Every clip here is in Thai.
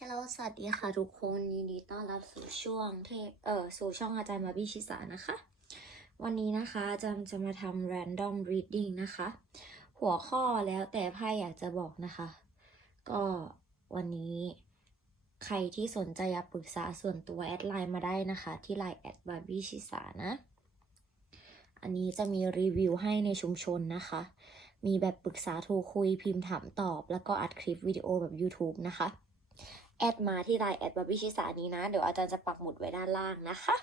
ฮัลโหลสวัสดีค่ะทุกคนยินดีต้อนรับสู่ช่วงเทเอ่อสู่ช่องอาจารย์มาบิชิสานะคะ วันนี้นะคะอาจารย์จะมาทำ random reading นะคะ หัวข้อแล้วแต่ไพ่อยากจะบอกนะคะ ก็วันนี้ใครที่สนใจอยากปรึกษาส่วนตัวแอดไลน์มาได้นะคะ ที่ไลน์แอดบาร์บี้ชิสานะ อันนี้จะมีรีวิวให้ในชุมชนนะคะ มีแบบปรึกษาโทรคุยพิมพ์ถามตอบ แล้วก็อัดคลิปวิดีโอแบบ YouTube นะคะ แอดมาที่ไลน์แอดบาร์บี้ชิสานี้นะ เดี๋ยวอาจารย์จะปักหมุดไว้ด้านล่างนะคะ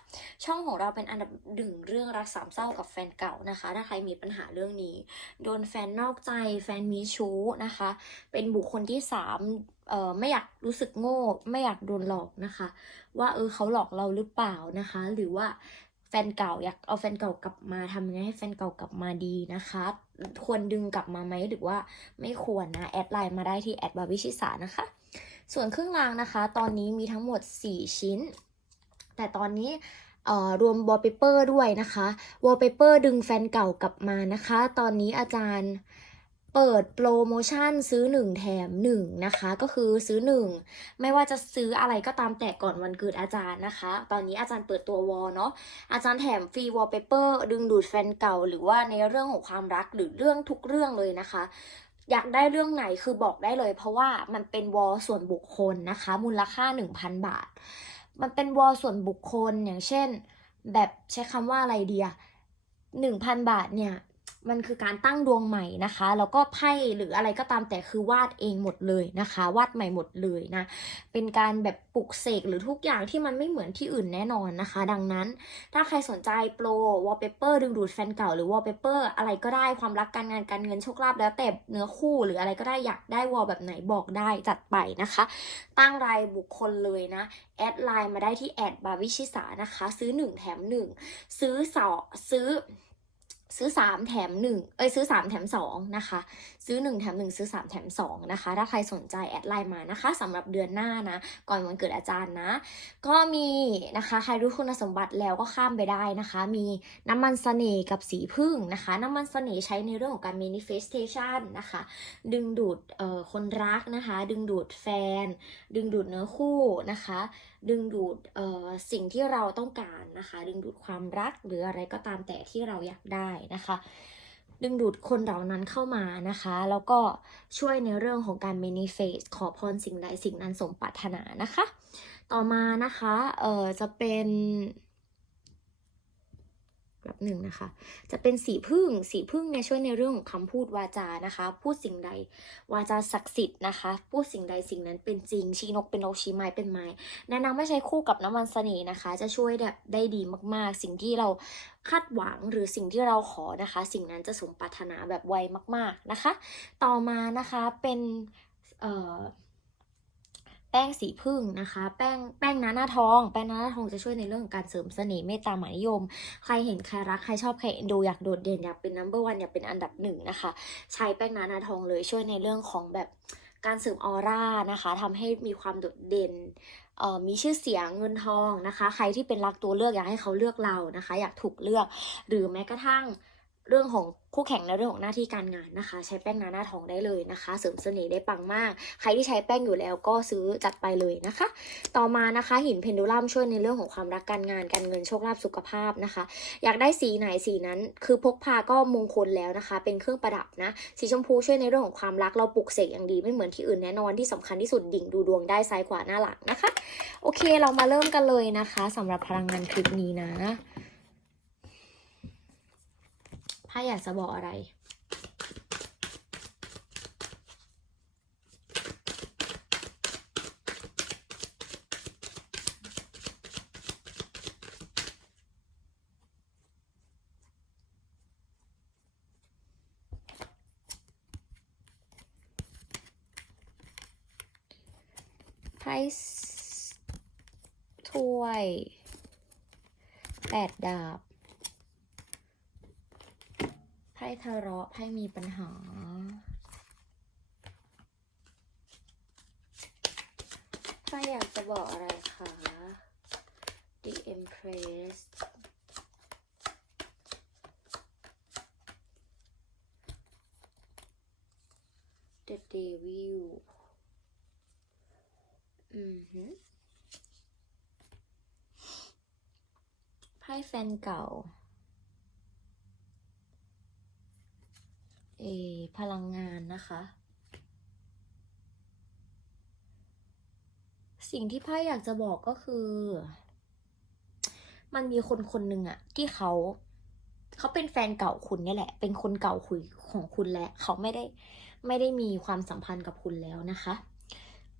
ช่องของเราเป็นอันดับหนึ่งเรื่องรักสามเศร้ากับแฟนเก่านะคะ ถ้าใครมีปัญหาเรื่องนี้ โดนแฟนนอกใจแฟนมีชู้นะคะ เป็นบุคคลที่สามเอ่อไม่อยากรู้สึกโง่ ไม่อยากโดนหลอกนะคะ ว่าเออเขาหลอกเราหรือเปล่านะคะ หรือว่าแฟนเก่าอยากเอาแฟนเก่ากลับมาทำยังไงให้แฟนเก่ากลับมาดีนะคะ ควรดึงกลับมาไหมหรือว่าไม่ควรนะ แอดไลน์มาได้ที่แอดบาริชิสานะคะ ส่วนเครื่องรางนะคะ ตอนนี้มีทั้งหมด 4 ชิ้น แต่ตอนนี้รวมวอลเปเปอร์ด้วยนะคะวอลเปเปอร์ดึงแฟนเก่ากลับมานะคะ ตอนนี้อาจารย์เปิดโปรโมชั่นซื้อ 1 แถม 1 นะคะ ก็คือซื้อ 1 ไม่ว่าจะซื้ออะไรก็ตามแต่ก่อนวันเกิดอาจารย์นะคะ ตอนนี้อาจารย์เปิดตัววอลเนาะอาจารย์แถมฟรีวอลเปเปอร์ดึงดูดแฟนเก่า หรือว่าในเรื่องของความรักหรือเรื่องทุกเรื่องเลยนะคะ อยากได้เรื่องไหนคือบอกได้เลย เพราะว่ามันเป็นวอลส่วนบุคคลนะคะ มูลค่า 1,000 บาท มันเป็นวอลส่วนบุคคลอย่างเช่น แบบใช้คำว่าอะไรเดีย1,000บาทเนี่ย มันคือการตั้งดวงใหม่นะคะ แล้วก็ไพ่หรืออะไรก็ตามแต่คือวาดเองหมดเลยนะคะ วาดใหม่หมดเลยนะ เป็นการแบบปลุกเสกหรือทุกอย่างที่มันไม่เหมือนที่อื่นแน่นอนนะคะ ดังนั้น ถ้าใครสนใจโปรวอลเปเปอร์ดึงดูดแฟนเก่าหรือวอลเปเปอร์อะไรก็ได้ความรักการงานการเงินโชคลาภแล้วแต่เนื้อคู่หรืออะไรก็ได้อยากได้วอลแบบไหนบอกได้จัดไปนะคะ ตั้งรายบุคคลเลยนะแอดไลน์มาได้ที่แอดบาวิชิสานะคะ ซื้อ 1 แถม 1 ซื้อสอซื้อ ซื้อ 3 แถม 1 เอ้ยซื้อ 3 แถม 2 นะคะ ซื้อ 1 แถม 1 ซื้อ 3 แถม 2 นะคะ ถ้าใครสนใจแอดไลน์มานะคะสำหรับเดือนหน้านะ ก่อนวันเกิดอาจารย์นะ ก็มีนะคะ ใครรู้คุณสมบัติแล้วก็ข้ามไปได้นะคะ มีน้ำมันเสน่ห์กับสีพึ่งนะคะ น้ำมันเสน่ห์ใช้ในเรื่องของการ manifestation นะคะ ดึงดูดคนรักนะคะ ดึงดูดแฟน ดึงดูดเนื้อคู่นะคะ ดึงดูดสิ่งที่เราต้องการนะคะ ดึงดูดความรักหรืออะไรก็ตามแต่ที่เราอยากได้นะคะ ดึงดูดคนเหล่านั้นเข้ามานะคะ แล้วก็ช่วยในเรื่องของการ manifest ขอพรสิ่งใดสิ่งนั้นสมปรารถนานะคะ ต่อมานะคะเออจะเป็น แบบหนึ่งนะคะ จะเป็นสีพึ่งสีพึ่งเนี่ยช่วยในเรื่องของคำพูดวาจานะคะ พูดสิ่งใดวาจาศักดิ์สิทธิ์นะคะ พูดสิ่งใดสิ่งนั้นเป็นจริง ชี้นกเป็นนกชี้ไม้เป็นไม้แนะนำให้ใช้คู่กับน้ำมันเสน่ห์นะคะ จะช่วยแบบได้ดีมาก ๆ สิ่งที่เราคาดหวังหรือสิ่งที่เราขอนะคะ สิ่งนั้นจะสมปรารถนาแบบไวมาก ๆนะคะ ต่อมานะคะเป็นเอ่อ แป้งสีพึ่งนะคะ แป้งแป้งน้าหน้าทอง แป้งน้าหน้าทองจะช่วยในเรื่องของการเสริมเสน่ห์เมตตาหมายนิยม ใครเห็นใครรักใครชอบใครเอ็นดูอยากโดดเด่นอยากเป็น number one อยากเป็นอันดับหนึ่งนะคะ ใช้แป้งน้าหน้าทองเลยช่วยในเรื่องของแบบการเสริมออร่านะคะทำให้มีความโดดเด่นเออมีชื่อเสียงเงินทองนะคะ ใครที่เป็นรักตัวเลือกอยากให้เขาเลือกเรานะคะ อยากถูกเลือกหรือแม้กระทั่ง เรื่องของคู่แข่งในเรื่องของหน้าที่การงานนะคะ ใช้แป้งนาหน้าทองได้เลยนะคะ เสริมเสน่ห์ได้ปังมาก ใครที่ใช้แป้งอยู่แล้วก็ซื้อจัดไปเลยนะคะ ต่อมานะคะ หินเพนดูลัมช่วยในเรื่องของความรักการงานการเงินโชคลาภสุขภาพนะคะ อยากได้สีไหนสีนั้น คือพกพาก็มงคลแล้วนะคะ เป็นเครื่องประดับนะ สีชมพูช่วยในเรื่องของความรักเราปลุกเสกอย่างดีไม่เหมือนที่อื่นแน่นอนที่สำคัญที่สุดดิ่งดูดวงได้ซ้ายขวาหน้าหลังนะคะ โอเคเรามาเริ่มกันเลยนะคะสำหรับพลังงานคลิปนี้นะ ถ้าอยากจะบอกอะไร ไพ่ถ้วยแปดดาบ พ่ทะเลาะไพ่มีปัญหา ไพ่อยากจะบอกอะไรคะ The Empress The Devil อือหือไพ่แฟนเก่า เอพลังงานนะคะ สิ่งที่ไพ่อยากจะบอกก็คือ มันมีคนคนหนึ่งอะที่เขาเขาเป็นแฟนเก่าคุณนี่แหละ เป็นคนเก่าคุยของคุณและ เขาไม่ได้ไม่ได้มีความสัมพันธ์กับคุณแล้วนะคะ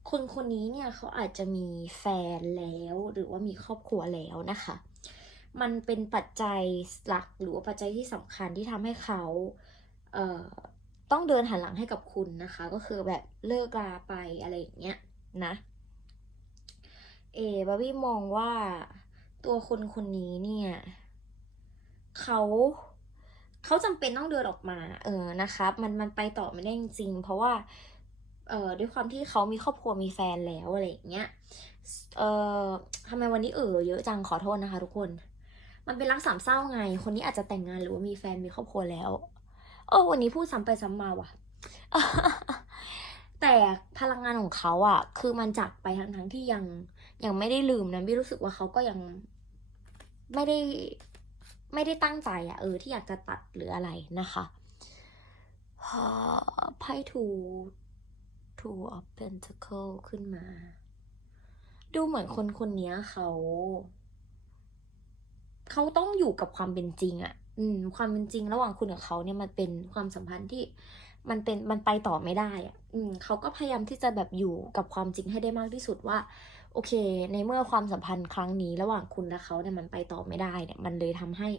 คนคนนี้เนี่ยเขาอาจจะมีแฟนแล้วหรือว่ามีครอบครัวแล้วนะคะ มันเป็นปัจจัยหลักหรือว่าปัจจัยที่สำคัญที่ทำให้เขา ต้องเดินหันหลังให้กับคุณนะคะ ก็คือแบบเลิกลาไปอะไรอย่างเงี้ยนะเอบาบี้มองว่าตัวคนคนนี้เนี่ยเขาเขาจำเป็นต้องเดินออกมา เออนะครับมันมันไปต่อไม่ได้จริงเพราะว่า เอ่อด้วยความที่เขามีครอบครัวมีแฟนแล้วอะไรอย่างเงี้ย เอ่อทำไมวันนี้เออเยอะจังขอโทษนะคะทุกคน มันเป็นรักสามเศร้าไง คนนี้อาจจะแต่งงานหรือว่ามีแฟนมีครอบครัวแล้ว เออวันนี้พูดซ้ำไปซ้ำมาว่ะ แต่พลังงานของเขาอะคือมันจากไปทั้งทั้งๆที่ยังยังไม่ได้ลืมนะพี่รู้สึกว่าเขาก็ยังไม่ได้ไม่ได้ตั้งใจอะเออที่อยากจะตัดหรืออะไรนะคะไพ่ทู two of pentacle ขึ้นมา ดูเหมือนคนคนนี้เขา เขาต้องอยู่กับความเป็นจริงอะ อืม ความเป็นจริงระหว่างคุณกับเขาเนี่ยมันเป็นความสัมพันธ์ที่มันเป็นมันไปต่อไม่ได้อะอืมเขาก็พยายามที่จะแบบอยู่กับความจริงให้ได้มากที่สุดว่า โอเค ในเมื่อความสัมพันธ์ครั้งนี้ ระหว่างคุณและเขาเนี่ยมันไปต่อไม่ได้เนี่ย มันเลยทำให้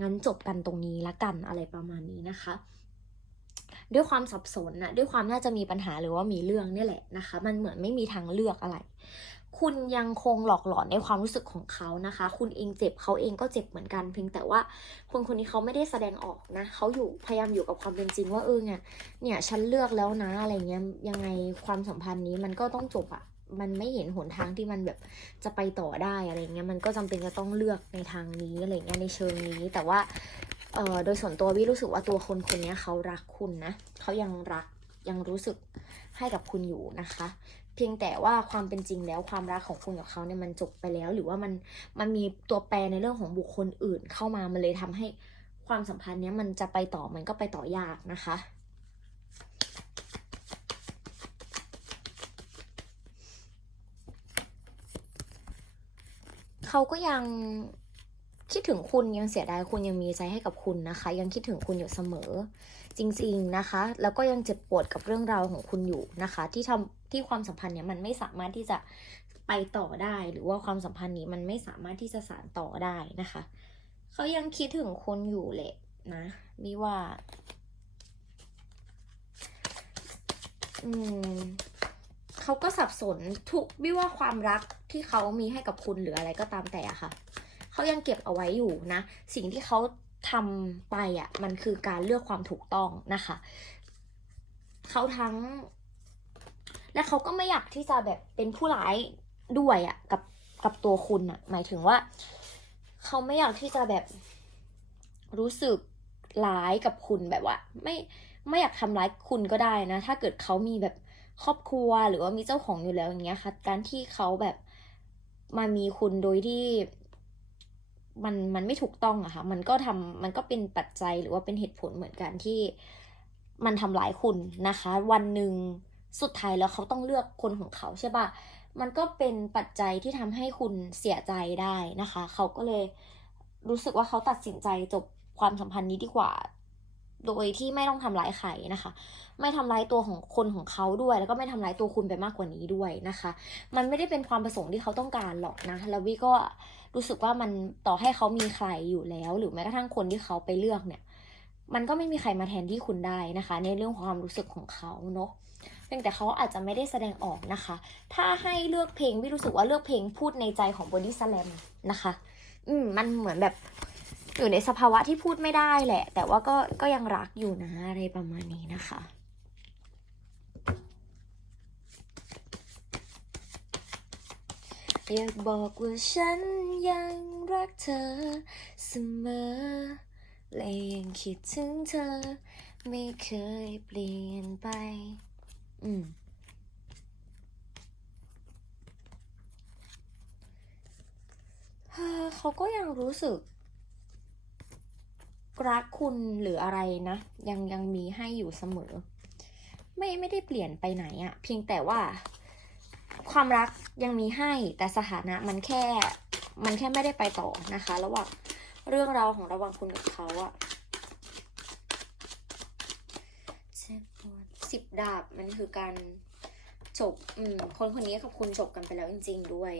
งั้นจบกันตรงนี้ละกันอะไรประมาณนี้นะคะ ด้วยความสับสนนะด้วยความน่าจะมีปัญหาหรือว่ามีเรื่องเนี่ยแหละนะคะ มันเหมือนไม่มีทางเลือกอะไร คุณยังคงหลอกหลอนในความรู้สึกของเขานะคะ คุณเองเจ็บเขาเองก็เจ็บเหมือนกัน เพียงแต่ว่าคนคนนี้เขาไม่ได้แสดงออกนะเขาอยู่พยายามอยู่กับความเป็นจริงว่าเออเนี่ยเนี่ยฉันเลือกแล้วนะอะไรเงี้ยยังไงความสัมพันธ์นี้มันก็ต้องจบอะมันไม่เห็นหนทางที่มันแบบจะไปต่อได้อะไรเงี้ยมันก็จำเป็นจะต้องเลือกในทางนี้อะไรเงี้ยในเชิงนี้ แต่ว่าเออโดยส่วนตัววิรู้สึกว่าตัวคนคนนี้เขารักคุณนะเขายังรักยังรู้สึกให้กับคุณอยู่นะคะ เพียงแต่ว่าความเป็นจริงแล้วความรักของคุณกับเขาเนี่ยมันจบไปแล้ว หรือว่ามันมันมีตัวแปรในเรื่องของบุคคลอื่นเข้ามามันเลยทำให้ความสัมพันธ์เนี้ยมันจะไปต่อมันก็ไปต่อยากนะคะเขาก็ยังคิดถึงคุณยังเสียดายคุณยังมีใจให้กับคุณนะคะ ยังคิดถึงคุณอยู่เสมอ จริงๆนะคะ แล้วก็ยังเจ็บปวดกับเรื่องราวของคุณอยู่นะคะ ที่ทำ ที่ความสัมพันธ์เนี่ยมันไม่สามารถที่จะไปต่อได้ หรือว่าความสัมพันธ์นี้มันไม่สามารถที่จะสานต่อได้นะคะเขายังคิดถึงคนอยู่แหละนะมีว่า อืมเขาก็สับสนทุกวิว่าความรักที่เขามีให้กับคุณหรืออะไรก็ตามแต่อะค่ะเขายังเก็บเอาไว้อยู่นะ สิ่งที่เขาทำไปอะ่ะมันคือการเลือกความถูกต้องนะคะเขาทั้ง และเขาก็ไม่อยากที่จะแบบเป็นผู้ร้ายด้วยอะ่ะกับกับตัวคุณอะ่ะหมายถึงว่า เขาไม่อยากที่จะแบบรู้สึกร้ายกับคุณแบบว่า ไม่ไม่อยากทำร้ายคุณก็ได้นะ ถ้าเกิดเขามีแบบครอบครัวหรือว่ามีเจ้าของอยู่แล้วอย่างเงี้ยค่ะ การที่เขาแบบมามีคุณโดยที่มันมันไม่ถูกต้องอะค่ะ มันก็ทำมันก็เป็นปัจจัยหรือว่าเป็นเหตุผลเหมือนกันที่มันทำร้ายคุณนะคะ วันหนึ่ง สุดท้ายแล้วเขาต้องเลือกคนของเขาใช่ปะมันก็เป็นปัจจัยที่ทำให้คุณเสียใจได้นะคะ เขาก็เลยรู้สึกว่าเขาตัดสินใจจบความสัมพันธ์นี้ดีกว่า โดยที่ไม่ต้องทำร้ายใครนะคะ ไม่ทำร้ายตัวของคนของเขาด้วย แล้วก็ไม่ทำร้ายตัวคุณไปมากกว่านี้ด้วยนะคะ มันไม่ได้เป็นความประสงค์ที่เขาต้องการหรอกนะ แล้ววิก็รู้สึกว่ามันต่อให้เขามีใครอยู่แล้ว หรือแม้กระทั่งคนที่เขาไปเลือกเนี่ย มันก็ไม่มีใครมาแทนที่คุณได้นะคะ ในเรื่องความรู้สึกของเขาเนาะ เพียงแต่เขาอาจจะไม่ได้แสดงออกนะคะ ถ้าให้เลือกเพลงวิรู้สึกว่าเลือกเพลงพูดในใจของบอดี้สแลมนะคะ อืมมันเหมือนแบบอยู่ในสภาวะที่พูดไม่ได้แหละ แต่ว่าก็ก็ยังรักอยู่นะอะไรประมาณนี้นะคะอยากบอกว่าฉันยังรักเธอเสมอ และยังคิดถึงเธอ ไม่เคยเปลี่ยนไป อืมเขาก็ยังรู้สึกรักคุณหรืออะไรนะ ยังยังมีให้อยู่เสมอ ไม่ไม่ได้เปลี่ยนไปไหนอะเพียงแต่ว่า ความรักยังมีให้แต่สถานะมันแค่ มันแค่ไม่ได้ไปต่อนะคะ ระหว่างเรื่องราวของระหว่างคุณกับเขาอะ สิบดาบมันคือการจบ อืม คนคนนี้กับคุณจบกันไปแล้วจริง ๆ ด้วย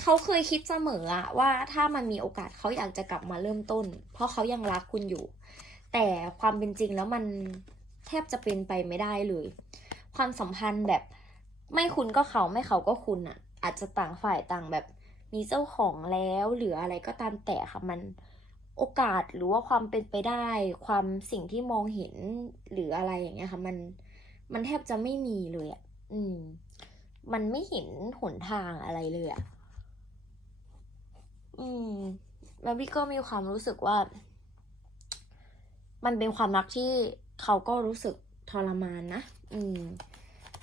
เขาเคยคิดเสมออะว่าถ้ามันมีโอกาสเขาอยากจะกลับมาเริ่มต้น เพราะเขายังรักคุณอยู่ แต่ความเป็นจริงแล้วมันแทบจะเป็นไปไม่ได้เลย ความสัมพันธ์แบบไม่คุณก็เขาไม่เขาก็คุณอะอาจจะต่างฝ่ายต่างแบบมีเจ้าของแล้วหรืออะไรก็ตามแต่ค่ะมัน โอกาสหรือว่าความเป็นไปได้ ความสิ่งที่มองเห็นหรืออะไรอย่างเงี้ยค่ะ มันมันแทบจะไม่มีเลยอะอืม มันไม่เห็นหนทางอะไรเลยอะอืมแล้วพี่ก็มีความรู้สึกว่า มันเป็นความรักที่เขาก็รู้สึกทรมานนะอืม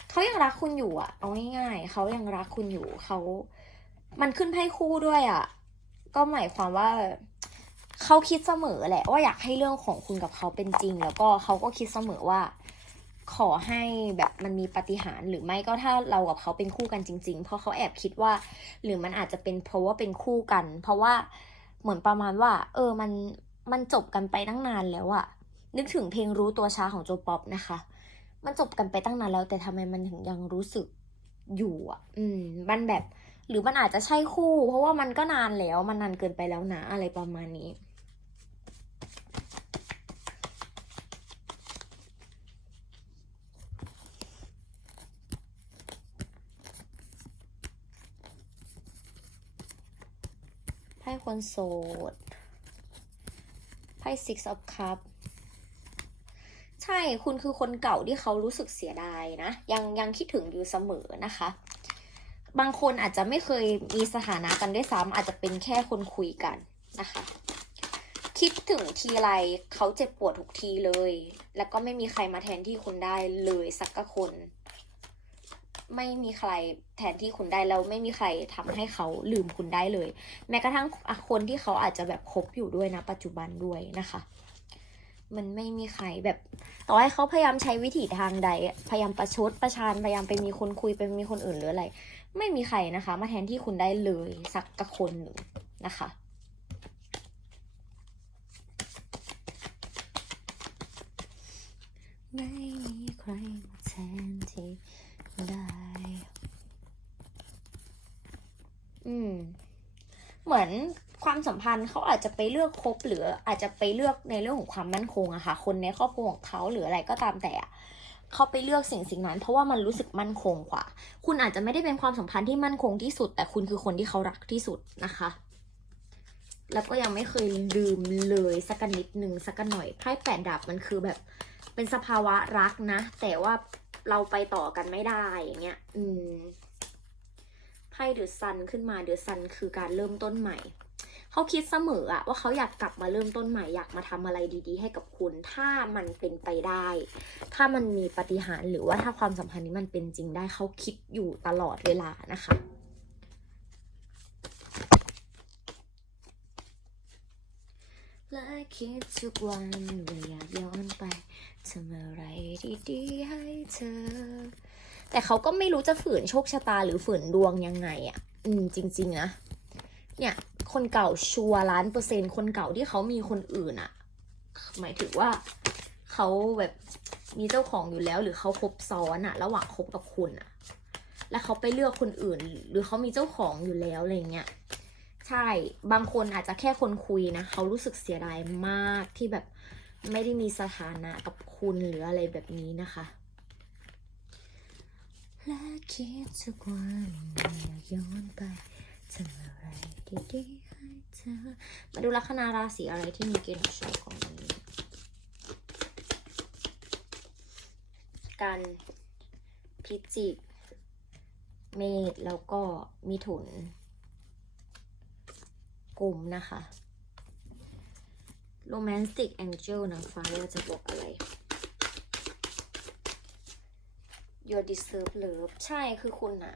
เขายังรักคุณอยู่อะเอาง่ายๆเขายังรักคุณอยู่เขา มันขึ้นไพ่คู่ด้วยอะก็หมายความว่า เขาคิดเสมอแหละว่าอยากให้เรื่องของคุณกับเขาเป็นจริง แล้วก็เขาก็คิดเสมอว่า ขอให้แบบมันมีปฏิหารหรือไม่ก็ถ้าเรากับเขาเป็นคู่กันจริง ๆ เพราะเขาแอบคิดว่า หรือมันอาจจะเป็นเพราะว่าเป็นคู่กัน เพราะว่าเหมือนประมาณว่า เออมันมันจบกันไปตั้งนานแล้วอะนึกถึงเพลงรู้ตัวช้าของโจป๊อปนะคะ มันจบกันไปตั้งนานแล้วแต่ทำไมมันถึงยังรู้สึกอยู่อะอืม มันแบบ หรือมันอาจจะใช่คู่ เพราะว่ามันก็นานแล้ว มันนานเกินไปแล้วนะ อะไรประมาณนี้ คนโสด ไพ่ six of cup ใช่คุณคือคนเก่าที่เขารู้สึกเสียดายนะ ยังยังคิดถึงอยู่เสมอนะคะ บางคนอาจจะไม่เคยมีสถานะกันด้วยซ้ำอาจจะเป็นแค่คนคุยกันนะคะ คิดถึงทีไรเขาเจ็บปวดทุกทีเลย แล้วก็ไม่มีใครมาแทนที่คุณได้เลยสักคน ไม่มีใครแทนที่คุณได้แล้วไม่มีใครทำให้เขาลืมคุณได้เลย แม้กระทั่งคนที่เขาอาจจะแบบคบอยู่ด้วยนะ ปัจจุบันด้วยนะคะ มันไม่มีใครแบบต่อให้เขาพยายามใช้วิถีทางใด พยายามประชดประชานพยายามไปมีคนคุยไปมีคนอื่นหรืออะไร ไม่มีใครนะคะ มาแทนที่คุณได้เลยสักกะคนหนึ่งนะคะไม่มีใครมาแทนที่ได้ อืม เหมือนความสัมพันธ์เขาอาจจะไปเลือกคบหรืออาจจะไปเลือกในเรื่องของความมั่นคงอะค่ะ คนในครอบครัวของเขาหรืออะไรก็ตามแต่เขาไปเลือกสิ่งสิ่งนั้น เพราะว่ามันรู้สึกมั่นคงกว่า คุณอาจจะไม่ได้เป็นความสัมพันธ์ที่มั่นคงที่สุด แต่คุณคือคนที่เขารักที่สุดนะคะ แล้วก็ยังไม่เคยลืมเลยสักนิดหนึ่งสักหน่อยไพ่แปดดาบมันคือแบบ เป็นสภาวะรักนะ แต่ว่าเราไปต่อกันไม่ได้อย่างเงี้ย อืม พ่เดอะซันขึ้นมาเดอะซันคือการเริ่มต้นใหม่ เขาคิดเสมออะว่าเขาอยากกลับมาเริ่มต้นใหม่อยากมาทำอะไรดีๆ ให้กับคุณ ถ้ามันเป็นไปได้ ถ้ามันมีปฏิหารหรือว่าถ้าความสัมพันธ์นี้มันเป็นจริงได้เขาคิดอยู่ตลอดเวลานะคะและคิดทุกวันว่าย้อนไปทำอะไรดีๆให้เธอ แต่เขาก็ไม่รู้จะฝืนโชคชะตาหรือฝืนดวงยังไงอะ่ะ อืม จริง ๆ นะ เนี่ย คนเก่าชัวร์ล้านเปอร์เซ็นคนเก่าที่เขามีคนอื่นอะ่ะ หมายถึงว่าเขาแบบมีเจ้าของอยู่แล้ว หรือเขาคบซ้อนอะ่ะระหว่างคบกับคุณอะ่ะแล้วเขาไปเลือกคนอื่น หรือเขามีเจ้าของอยู่แล้วอะไรเงี้ยใช่บางคนอาจจะแค่คนคุยนะเขารู้สึกเสียดายมากที่แบบไม่ได้มีสถานะกับคุณหรืออะไรแบบนี้นะคะ และคิดทุกวันอยาย้อนไปทำอะไรดีๆให้เธอ มาดูลัคนาราศีอะไรที่มีเกณฑ์ของโชคของวันนี้การพิจิก เมษแล้วก็มิถุนกลุ่มนะคะ Romantic Angel นางฟ้าเราจะบอกอะไร You deserve love ใช่คือคุณอะ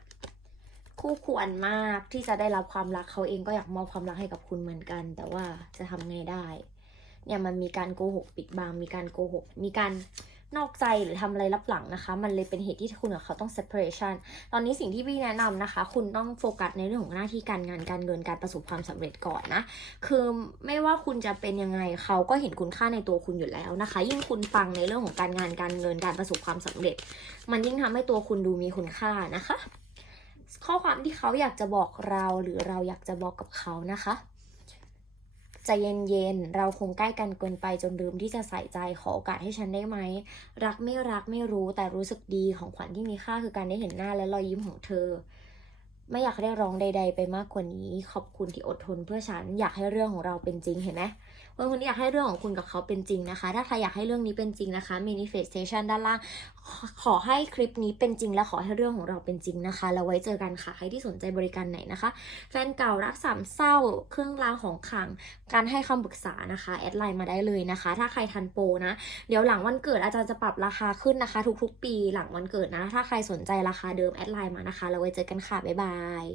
คู่ควรมากที่จะได้รับความรักเขาเองก็อยากมอบความรักให้กับคุณเหมือนกัน แต่ว่าจะทำไงได้ เนี่ยมันมีการโกหกปิดบังมีการโกหก มีการ นอกใจหรือทำอะไรลับหลังนะคะ มันเลยเป็นเหตุที่คุณกับเขาต้อง separation ตอนนี้สิ่งที่พี่แนะนำนะคะ คุณต้องโฟกัสในเรื่องของหน้าที่การงานการเงินการประสบความสำเร็จก่อนนะ คือไม่ว่าคุณจะเป็นยังไงเขาก็เห็นคุณค่าในตัวคุณอยู่แล้วนะคะ ยิ่งคุณฟังในเรื่องของการงานการเงินการประสบความสำเร็จ มันยิ่งทำให้ตัวคุณดูมีคุณค่านะคะ ข้อความที่เขาอยากจะบอกเราหรือเราอยากจะบอกกับเขานะคะ ใจเย็นๆ เราคงใกล้กันเกินไปจนลืมที่จะใส่ใจขอโอกาสให้ฉันได้ไหม รักไม่รักไม่รู้แต่รู้สึกดีของขวัญที่มีค่าคือการได้เห็นหน้าและรอยยิ้มของเธอ ไม่อยากได้ร้องใด ๆ ไปมากกว่านี้ ขอบคุณที่อดทนเพื่อฉันอยากให้เรื่องของเราเป็นจริงเห็นไหมเพื่อนคนนี้อยากให้เรื่องของคุณกับเขาเป็นจริงนะคะ ถ้าใครอยากให้เรื่องนี้เป็นจริงนะคะ manifestation ด้านล่าง ขอให้คลิปนี้เป็นจริงและขอให้เรื่องของเราเป็นจริงนะคะแล้วไว้เจอกันค่ะ ใครที่สนใจบริการไหนนะคะ แฟนเก่ารักสามเศร้า เครื่องรางของขลัง การให้คำปรึกษานะคะ แอดไลน์มาได้เลยนะคะ ถ้าใครทันโปรนะ เดี๋ยวหลังวันเกิดอาจารย์จะปรับราคาขึ้นนะคะ ทุกๆ ปีหลังวันเกิดนะ ถ้าใครสนใจราคาเดิมแอดไลน์มานะคะแล้วไว้เจอกันค่ะบ๊ายบายาย